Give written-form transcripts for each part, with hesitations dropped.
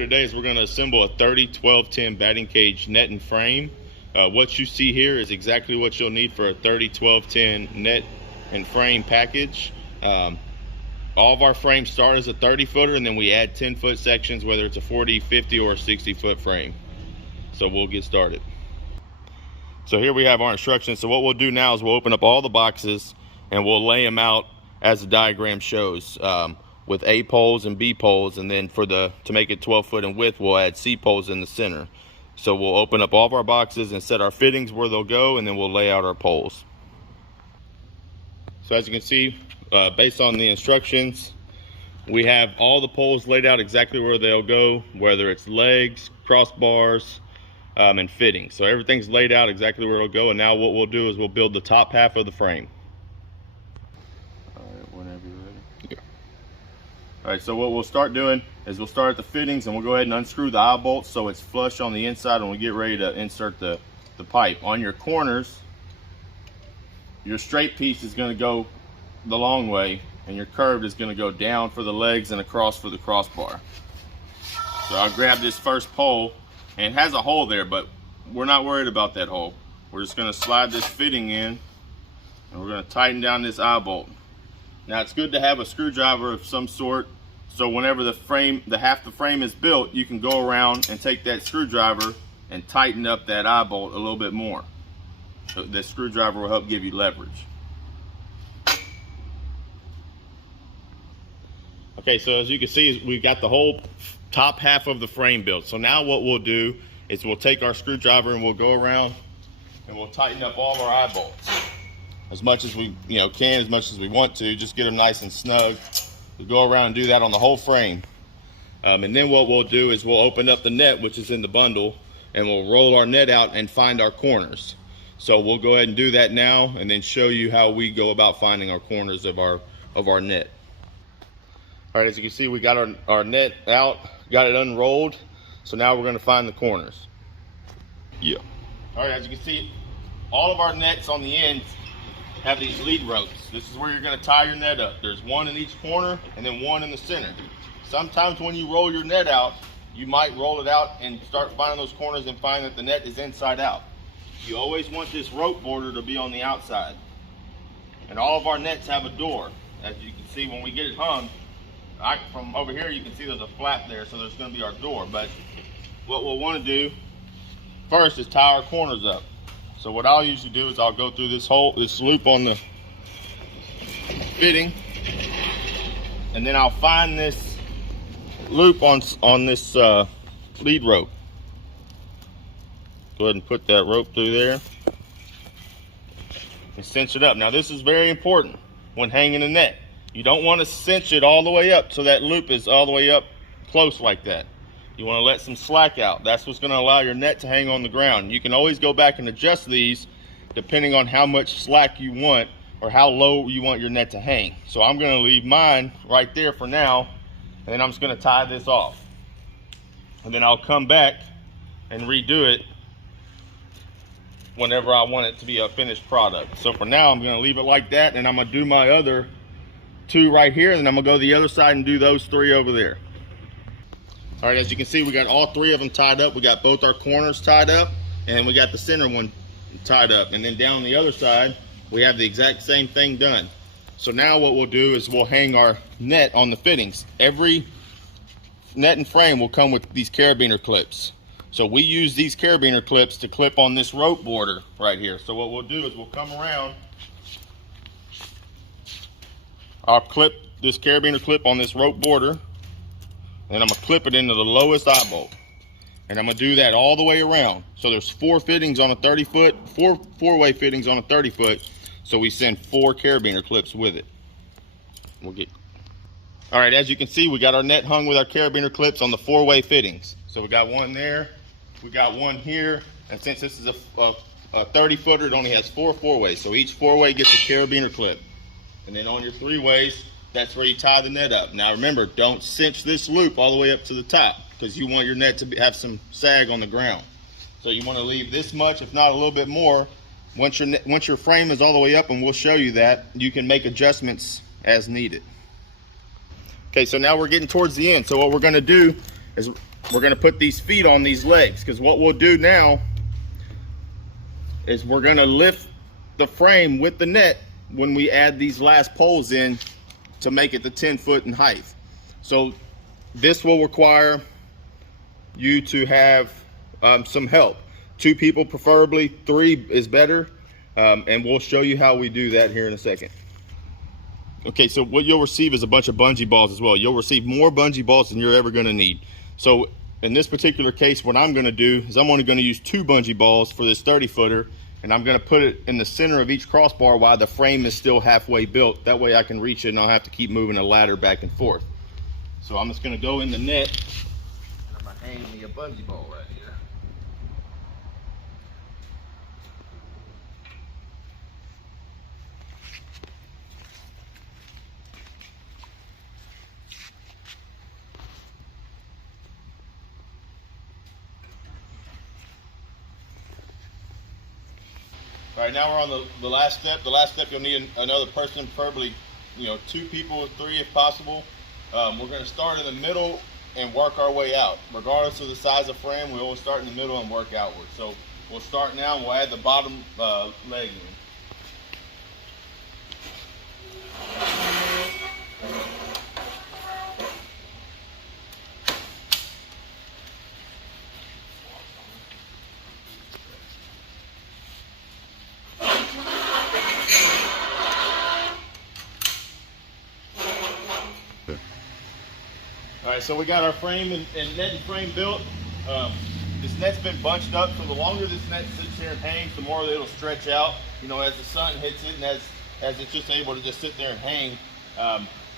Today is we're going to assemble a 30, 12, 10 batting cage net and frame. What you see here is exactly what you'll need for a 30, 12, 10 net and frame package. All of our frames start as a 30 footer and then we add 10-foot sections, whether it's a 40, 50, or a 60-foot frame. So we'll get started. So here we have our instructions. So what we'll do now is we'll open up all the boxes and we'll lay them out as the diagram shows. With A poles and B poles, and then to make it 12 foot in width, we'll add C poles in the center. So we'll open up all of our boxes and set our fittings where they'll go, and then we'll lay out our poles. So as you can see, based on the instructions, we have all the poles laid out exactly where they'll go, whether it's legs, crossbars, and fittings. So everything's laid out exactly where it'll go, and now what we'll do is we'll build the top half of the frame. All right, so what we'll start doing is we'll start at the fittings and we'll go ahead and unscrew the eye bolts so it's flush on the inside when we get ready to insert the pipe. On your corners, your straight piece is going to go the long way and your curved is going to go down for the legs and across for the crossbar. So I'll grab this first pole, and it has a hole there, but we're not worried about that hole. We're just going to slide this fitting in and we're going to tighten down this eye bolt. Now it's good to have a screwdriver of some sort, so whenever the half the frame is built, you can go around and take that screwdriver and tighten up that eye bolt a little bit more. So the screwdriver will help give you leverage. Okay, so as you can see, we've got the whole top half of the frame built. So now what we'll do is we'll take our screwdriver and we'll go around and we'll tighten up all of our eye bolts as much as we can, as much as we want to. Just get them nice and snug. We'll go around and do that on the whole frame. And then what we'll do is we'll open up the net, which is in the bundle, and we'll roll our net out and find our corners. So we'll go ahead and do that now and then show you how we go about finding our corners of our net. All right, as you can see, we got our net out, got it unrolled. So now we're gonna find the corners. Yeah. All right, as you can see, all of our nets on the ends have these lead ropes. This is where you're going to tie your net up. There's one in each corner and then one in the center. Sometimes when you roll your net out, you might roll it out and start finding those corners and find that the net is inside out. You always want this rope border to be on the outside. And all of our nets have a door. As you can see, when we get it hung, from over here you can see there's a flap there, so there's going to be our door. But what we'll want to do first is tie our corners up. So what I'll usually do is I'll go through this loop on the fitting, and then I'll find this loop on this lead rope. Go ahead and put that rope through there and cinch it up. Now this is very important when hanging a net. You don't want to cinch it all the way up so that loop is all the way up close like that. You want to let some slack out. That's what's going to allow your net to hang on the ground. You can always go back and adjust these depending on how much slack you want or how low you want your net to hang. So I'm going to leave mine right there for now, and then I'm just going to tie this off. And then I'll come back and redo it whenever I want it to be a finished product. So for now, I'm going to leave it like that, and I'm going to do my other two right here, and then I'm going to go to the other side and do those three over there. All right, as you can see, we got all three of them tied up. We got both our corners tied up, and we got the center one tied up. And then down on the other side, we have the exact same thing done. So now what we'll do is we'll hang our net on the fittings. Every net and frame will come with these carabiner clips. So we use these carabiner clips to clip on this rope border right here. So what we'll do is we'll come around. I'll clip this carabiner clip on this rope border, and I'm gonna clip it into the lowest eye bolt. And I'm gonna do that all the way around. So there's 4 fittings on a 30 foot, four-way fittings on a 30 foot. So we send 4 carabiner clips with it. All right, as you can see, we got our net hung with our carabiner clips on the 4-way fittings. So we got one there, we got one here. And since this is a 30 footer, it only has 4 4-ways. So each 4-way gets a carabiner clip. And then on your 3-ways, that's where you tie the net up. Now remember, don't cinch this loop all the way up to the top because you want your net to have some sag on the ground. So you want to leave this much, if not a little bit more. Once your frame is all the way up, and we'll show you that, you can make adjustments as needed. Okay, so now we're getting towards the end. So what we're going to do is we're gonna put these feet on these legs, because what we'll do now is we're gonna lift the frame with the net when we add these last poles in to make it the 10 foot in height. So this will require you to have some help. 2 people preferably, 3 is better, and we'll show you how we do that here in a second. Okay, so what you'll receive is a bunch of bungee balls as well. You'll receive more bungee balls than you're ever gonna need. So in this particular case, what I'm gonna do is I'm only gonna use 2 bungee balls for this 30 footer, and I'm gonna put it in the center of each crossbar while the frame is still halfway built. That way I can reach it and I'll have to keep moving a ladder back and forth. So I'm just gonna go in the net, and I'm gonna hang me a bungee ball right here. All right, now we're on the last step. The last step, you'll need another person, preferably, 2 people or 3 if possible. We're going to start in the middle and work our way out. Regardless of the size of frame, we always start in the middle and work outward. So we'll start now, and we'll add the bottom leg in. All right, so we got our frame and net and frame built. This net's been bunched up, so the longer this net sits here and hangs, the more it'll stretch out, as the sun hits it and as it's just able to just sit there and hang.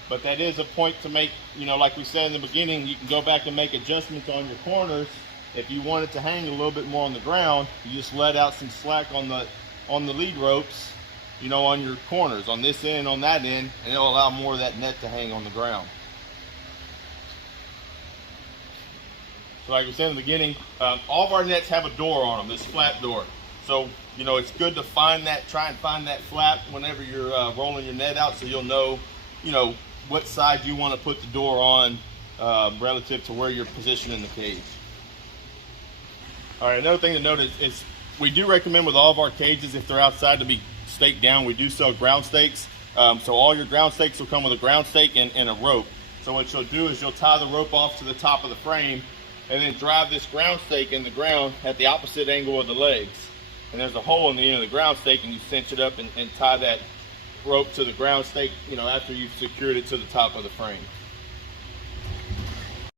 But that is a point to make, like we said in the beginning, you can go back and make adjustments on your corners. If you want it to hang a little bit more on the ground, you just let out some slack on the lead ropes, on your corners, on this end, on that end, and it'll allow more of that net to hang on the ground. So like we said in the beginning, all of our nets have a door on them, this flap door. So, it's good to try and find that flap whenever you're rolling your net out, so you'll know, what side you want to put the door on relative to where you're positioning the cage. All right, another thing to note is we do recommend with all of our cages, if they're outside, to be staked down. We do sell ground stakes. So all your ground stakes will come with a ground stake and a rope. So what you'll do is you'll tie the rope off to the top of the frame, and then drive this ground stake in the ground at the opposite angle of the legs. And there's a hole in the end of the ground stake, and you cinch it up and tie that rope to the ground stake, after you've secured it to the top of the frame.